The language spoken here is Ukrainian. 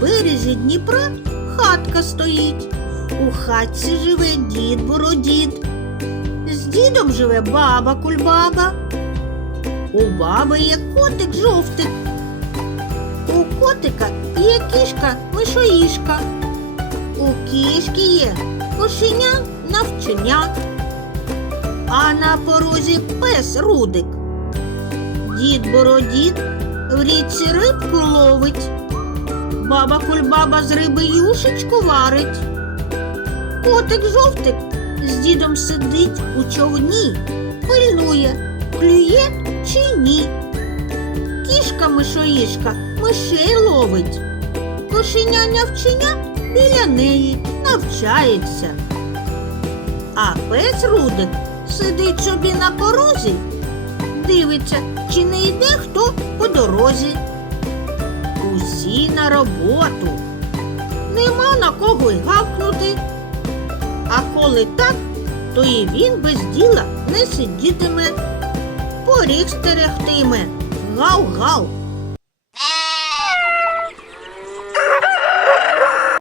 березі Дніпра хатка стоїть. У хатці живе дід Бородід. З дідом живе баба Кульбаба. У баби є котик жовтик. У котика є кішка мишоїшка. У кішки є кошеня навченя. А на порозі пес рудик. Дід Бородід в річці рибку ловить. Баба Кульбаба з риби юшечку варить. Котик жовтик з дідом сидить у човні, пильнує, клює чи ні. Кішка мишоїшка мишей ловить. Кошеня нявченя біля неї навчається. А пес Рудик сидить собі на порозі, дивиться, чи не йде хто по дорозі. Усі на роботу. Нема на кого й гавкнути. А коли так, то і він без діла не сидітиме, поріг стерегтиме, гав-гав.